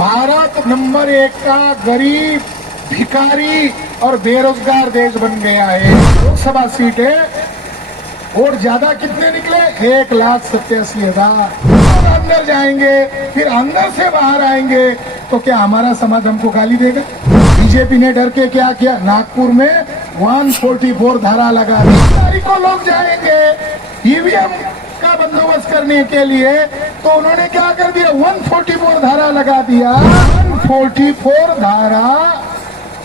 Bharat number 1 का गरीब, भिखारी और बेरोजगार देश बन गया है। लोकसभा सीटें वोट ज्यादा कितने निकले? 1,87,000। अंदर जाएंगे, फिर अंदर से बाहर आएंगे तो क्या हमारा समाज हमको गाली देगा? बीजेपी ने डर के क्या किया? नागपुर में 144 धारा लगा दी। तारीख को लोग जाएंगे ईवीएम का बंदोबस्त करने के लिए, तो उन्होंने क्या कर दिया? 144 धारा लगा दिया। 144 धारा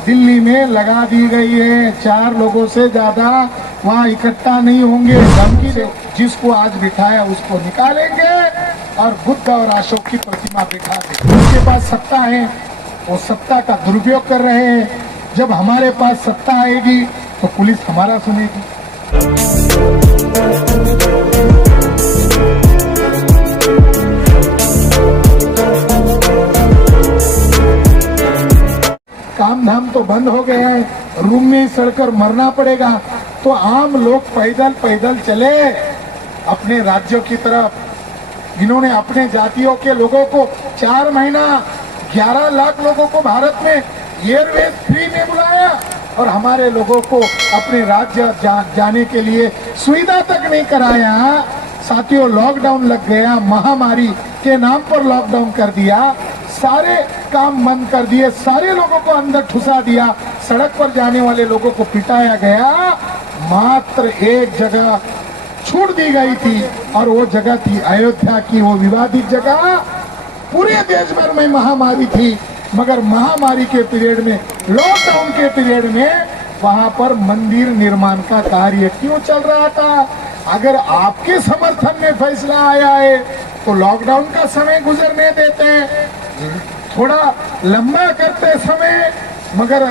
दिल्ली में लगा दी गई है। 4 लोगों से ज्यादा वहाँ इकट्ठा नहीं होंगे। धमकी से जिसको आज बिठाया उसको निकालेंगे और बुद्ध और अशोक की प्रतिमा बिठा देंगे। उनके पास सत्ता है, वो सत्ता का दुरुपयोग कर रहे हैं। जब हमारे पास सत्ता आएगी तो पुलिस हमारा सुनेगी। काम धाम तो बंद हो गया है, रूम में सड़कर मरना पड़ेगा। तो आम लोग पैदल पैदल चले अपने राज्यों की तरफ। इन्होंने अपने जातियों के लोगों को 4 महीना 11 लाख लोगों को भारत में एयरवेज फ्री में बुलाया और हमारे लोगों को अपने राज्य जाने के लिए सुविधा तक नहीं कराया। साथियों, लॉकडाउन लग गया, महामारी के नाम पर लॉकडाउन कर दिया, सारे काम बंद कर दिए, सारे लोगों को अंदर ठुसा दिया, सड़क पर जाने वाले लोगों को पिटाया गया। मात्र एक जगह छूट दी गई थी और वो जगह थी अयोध्या की, वो विवादित जगह। पूरे देश भर में महामारी थी, मगर महामारी के पीरियड में, लॉकडाउन के पीरियड में वहां पर मंदिर निर्माण का कार्य क्यों चल रहा था? अगर आपके समर्थन में फैसला आया है तो लॉकडाउन का समय गुजरने देते, थोड़ा लंबा करते समय, मगर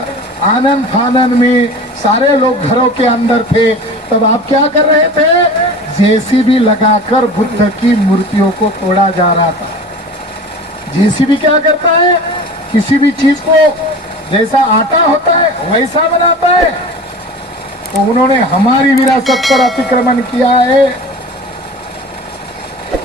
आनंद फानंद में सारे लोग घरों के अंदर थे। तब आप क्या कर रहे थे? जेसीबी लगाकर बुद्ध की मूर्तियों को तोड़ा जा रहा था। जेसीबी क्या करता है? किसी भी चीज को जैसा आटा होता है वैसा बनाता है। तो उन्होंने हमारी विरासत पर अतिक्रमण किया है।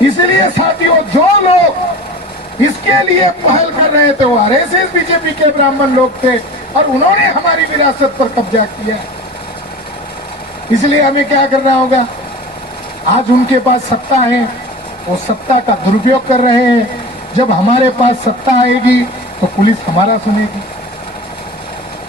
इसलिए साथियों, जो लोग इसके लिए पहल कर रहे थे वो आरएसएस बीजेपी के ब्राह्मण लोग थे और उन्होंने हमारी विरासत पर कब्जा किया। इसलिए हमें क्या करना होगा? आज उनके पास सत्ता है, वो सत्ता का दुरुपयोग कर रहे हैं। जब हमारे पास सत्ता आएगी तो पुलिस हमारा सुनेगी।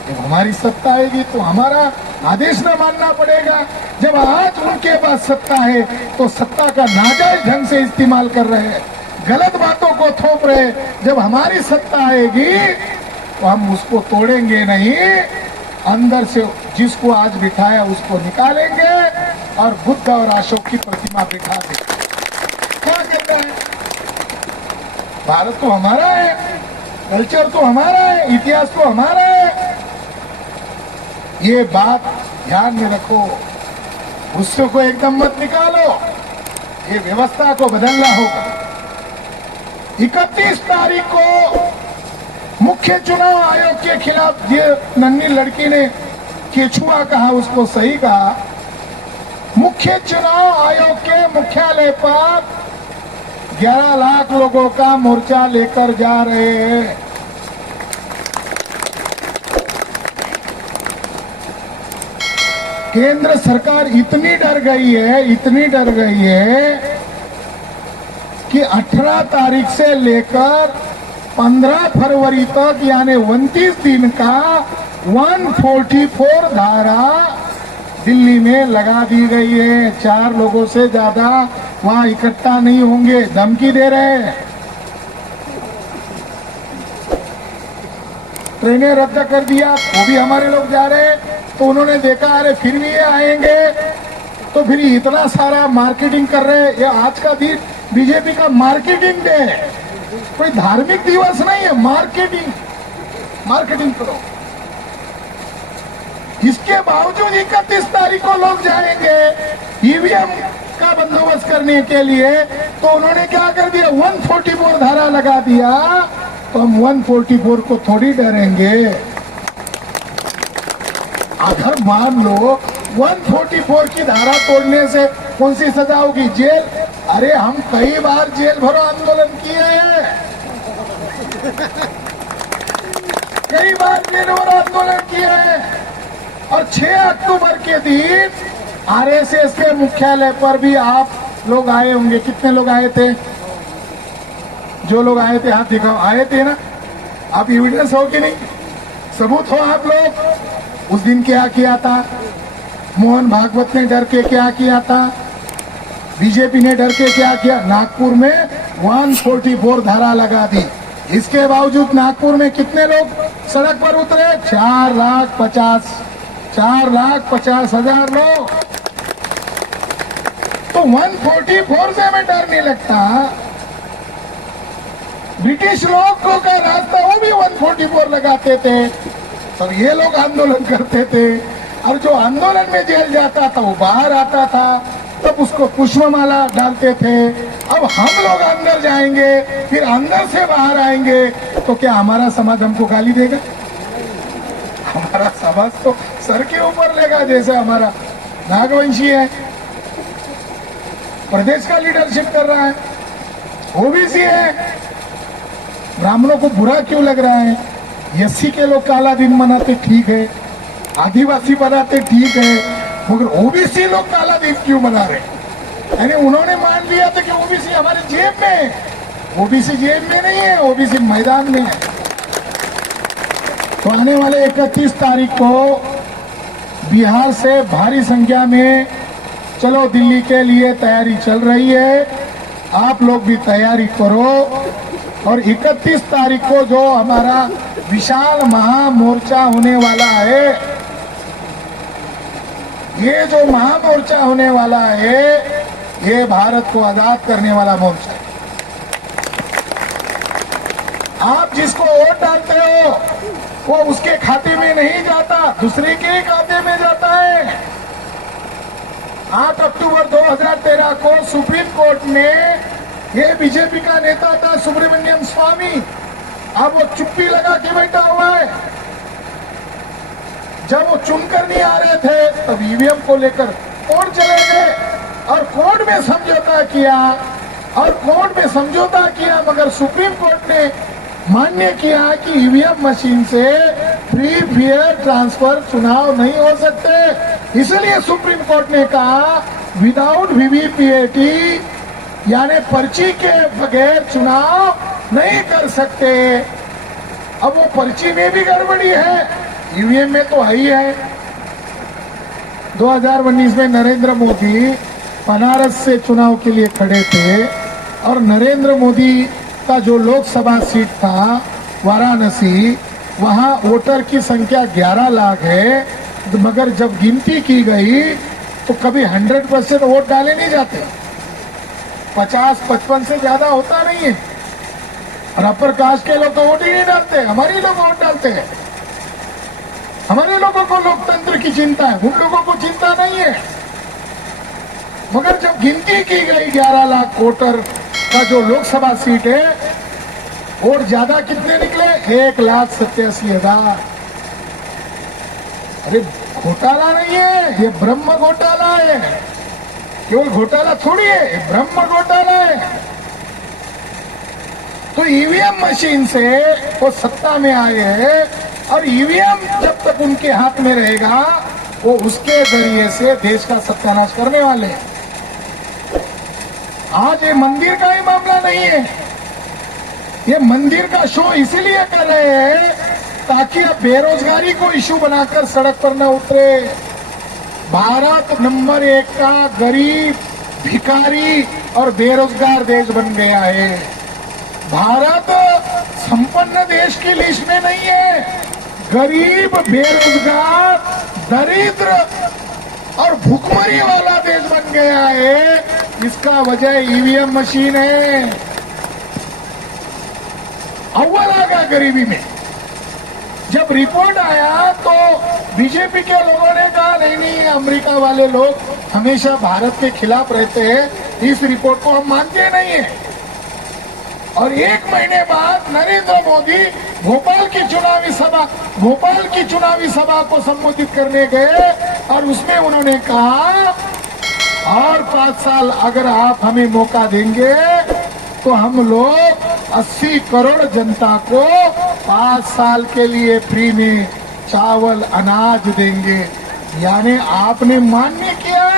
जब हमारी सत्ता आएगी तो हमारा आदेश न मानना पड़ेगा। जब आज उनके पास सत्ता है तो सत्ता का नाजायज ढंग से इस्तेमाल कर रहे हैं, गलत बातों को थोप रहे। जब हमारी सत्ता आएगी तो हम उसको तोड़ेंगे नहीं, अंदर से जिसको आज बिठाया उसको निकालेंगे और बुद्ध और अशोक की प्रतिमा बिठा देंगे। क्या कहते हैं? भारत तो हमारा है, कल्चर तो हमारा है, इतिहास तो हमारा है। ये बात ध्यान में रखो, गुस्से को एकदम मत निकालो। ये व्यवस्था को बदलना होगा। 31 तारीख को मुख्य चुनाव आयोग के खिलाफ, ये नन्ही लड़की ने केचुआ कहा, उसको सही कहा। मुख्य चुनाव आयोग के मुख्यालय पर 11 लाख लोगों का मोर्चा लेकर जा रहे हैं। केंद्र सरकार इतनी डर गई है, इतनी डर गई है कि 18 तारीख से लेकर 15 फरवरी तक, यानी 29 दिन का 144 धारा दिल्ली में लगा दी गई है। 4 लोगों से ज्यादा वहां इकट्ठा नहीं होंगे, धमकी दे रहे हैं। ट्रेनें रद्द कर दिया, वो भी हमारे लोग जा रहे हैं। तो उन्होंने देखा, अरे फिर भी ये आएंगे, तो फिर इतना सारा मार्केटिंग कर रहे हैं। ये आज का दिन बीजेपी का मार्केटिंग डे है, कोई धार्मिक दिवस नहीं है। मार्केटिंग करो। इसके बावजूद 31 तारीख को लोग जाएंगे ईवीएम का बंदोबस्त करने के लिए, तो उन्होंने क्या कर दिया? 144 धारा लगा दिया। तो हम 144 को थोड़ी डरेंगे। अगर मान लो 144 की धारा तोड़ने से कौन सी सजा होगी? जेल। अरे हम कई बार जेल भरो आंदोलन किए हैं। कई बार दिनभर आंदोलन किए हैं और 6 अक्टूबर के दिन आरएसएस के मुख्यालय पर भी आप लोग आए होंगे। कितने लोग आए थे? जो लोग आए थे हाथ दिखाओ। आए थे ना? आप एविडेंस हो कि नहीं? सबूत हो आप लोग? उस दिन क्या किया था? मोहन भागवत ने डर के क्या किया था? बीजेपी ने डर के क्या किया? नागपुर में 144 धारा लगा दी। इसके बावजूद नागपुर में कितने लोग सड़क पर उतरे? 4,50,000 लोग। तो 144 से हमें डर नहीं लगता। ब्रिटिश लोगों का रास्ता वो भी 144 लगाते थे, तब ये लोग आंदोलन करते थे। और जो आंदोलन में जेल जाता था वो बाहर आता था, तब उसको पुष्पमाला डालते थे। अब हम लोग अंदर जाएंगे, फिर अंदर से बाहर आएंगे, तो क्या हमारा समाज हमको गाली देगा? हमारा समाज तो सर के ऊपर लेगा। जैसे हमारा नागवंशी है, प्रदेश का लीडरशिप कर रहा है, ओबीसी है, ब्राह्मणों को बुरा क्यों लग रहा है? एससी के लोग काला दिन मनाते, ठीक है, आदिवासी मनाते, ठीक है, मगर ओबीसी लोग काला दिन क्यों मना रहे? यानी उन्होंने मान लिया था कि ओबीसी हमारे जेब में है। ओबीसी जेब में नहीं है, ओबीसी मैदान में है। तो आने वाले 31 तारीख को बिहार से भारी संख्या में चलो दिल्ली के लिए तैयारी चल रही है, आप लोग भी तैयारी करो। और 31 तारीख को जो हमारा विशाल महामोर्चा होने वाला है, ये जो महामोर्चा होने वाला है, ये भारत को आजाद करने वाला मोर्चा है। आप जिसको वोट डालते हो वो उसके खाते में नहीं जाता, दूसरे के खाते में जाता है। 8 अक्टूबर 2013 को सुप्रीम कोर्ट ने, ये बीजेपी का नेता था सुब्रमण्यम स्वामी, अब वो चुप्पी लगा के बैठा हुआ है। जब वो चुनकर नहीं आ रहे थे तब ईवीएम को लेकर कोर्ट चले गए और कोर्ट में समझौता किया, मगर सुप्रीम कोर्ट ने मान्य किया कि ईवीएम मशीन से फ्री फेयर ट्रांसफर चुनाव नहीं हो सकते। इसलिए सुप्रीम कोर्ट ने कहा विदाउट वीवीपीएटी, यानी पर्ची के बगैर चुनाव नहीं कर सकते। अब वो पर्ची में भी गड़बड़ी है, ईवीएम में तो है ही है। 2019 में नरेंद्र मोदी बनारस से चुनाव के लिए खड़े थे और नरेंद्र मोदी का जो लोकसभा सीट था वाराणसी, वहां वोटर की संख्या 11 लाख है, मगर जब गिनती की गई तो कभी 100% वोट डाले नहीं जाते, 50-55 से ज्यादा होता नहीं है। और अपर कास्ट के लोग तो वोट ही नहीं डालते, हमारे लोग वोट डालते हैं। हमारे लोगों को लोकतंत्र की चिंता है, उन लोगों को चिंता नहीं है। मगर जब गिनती की गई 11 लाख वोटर का जो लोकसभा सीट है, वोट ज्यादा कितने निकले? 1,87,000। अरे घोटाला नहीं है, ये ब्रह्म घोटाला है। केवल घोटाला थोड़ी है, ये ब्रह्म घोटाला है। तो ईवीएम मशीन से वो सत्ता में आए हैं और ईवीएम जब तक उनके हाथ में रहेगा वो उसके जरिए से देश का सत्यानाश करने वाले हैं। आज ये मंदिर का ही मामला नहीं है, ये मंदिर का शो इसीलिए कर रहे हैं ताकि अब बेरोजगारी को इशू बनाकर सड़क पर न उतरे। भारत नंबर 1 का गरीब, भिखारी और बेरोजगार देश बन गया है। भारत संपन्न देश की लिस्ट में नहीं है, गरीब, बेरोजगार, दरिद्र और भूखमरी वाला देश बन गया है। इसका वजह ईवीएम मशीन है। अव्वल आ गया गरीबी में। जब रिपोर्ट आया तो बीजेपी के लोगों ने कहा नहीं, अमेरिका वाले लोग हमेशा भारत के खिलाफ रहते हैं, इस रिपोर्ट को हम मानते नहीं है। और 1 महीने बाद नरेंद्र मोदी भोपाल की चुनावी सभा को संबोधित करने गए और उसमें उन्होंने कहा और 5 साल अगर आप हमें मौका देंगे तो हम लोग 80 करोड़ जनता को 5 साल के लिए फ्री में चावल अनाज देंगे। यानी आपने मान्य किया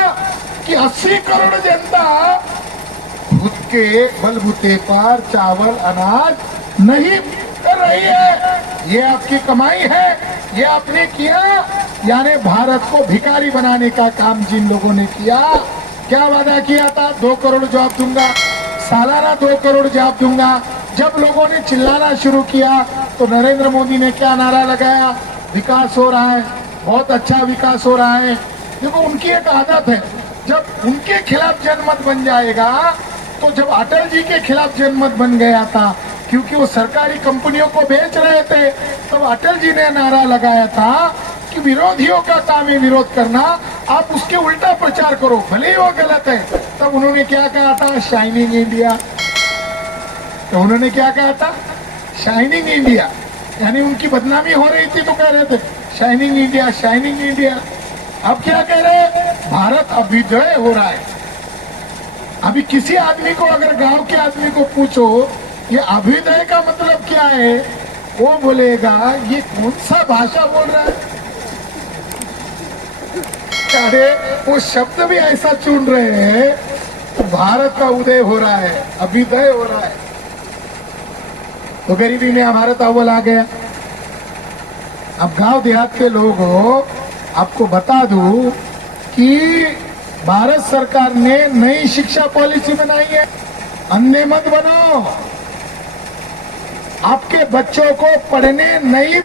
कि 80 करोड़ जनता खुद के बलबूते पर चावल अनाज नहीं कर रही है। ये आपकी कमाई है, ये आपने किया। यानी भारत को भिखारी बनाने का काम जिन लोगों ने किया, क्या वादा किया था? 2 करोड़ जॉब दूंगा, सालाना 2 करोड़ जॉब दूंगा। जब लोगों ने चिल्लाना शुरू किया तो नरेंद्र मोदी ने क्या नारा लगाया? विकास हो रहा है, बहुत अच्छा विकास हो रहा है। देखो, उनकी एक आदत है, जब उनके खिलाफ जनमत बन जाएगा, तो जब अटल जी के खिलाफ जनमत बन गया था, क्योंकि वो सरकारी कंपनियों को बेच रहे थे, तब अटल जी ने नारा लगाया था कि विरोधियों का काम है विरोध करना, आप उसके उल्टा प्रचार करो, भले ही वो गलत है। तब उन्होंने क्या कहा था? Shining India. तो उन्होंने क्या कहा था? Shining India. यानी उनकी बदनामी हो रही थी तो कह रहे थे शाइनिंग इंडिया, शाइनिंग इंडिया। अब क्या कह रहे हैं? भारत अभ्युदय हो रहा है। अभी किसी आदमी को, अगर गांव के आदमी को पूछो ये अभ्युदय का मतलब क्या है, वो बोलेगा ये कौन सा भाषा बोल रहा है। अरे वो शब्द भी ऐसा चुन रहे हैं, तो भारत का उदय हो रहा है, अभ्युदय हो रहा है। तो गरीबी में भारत अव्वल आ गया। अब गांव देहात के लोग हो, आपको बता दूं कि भारत सरकार ने नई शिक्षा पॉलिसी बनाई है। अंधे मत बनो, आपके बच्चों को पढ़ने नहीं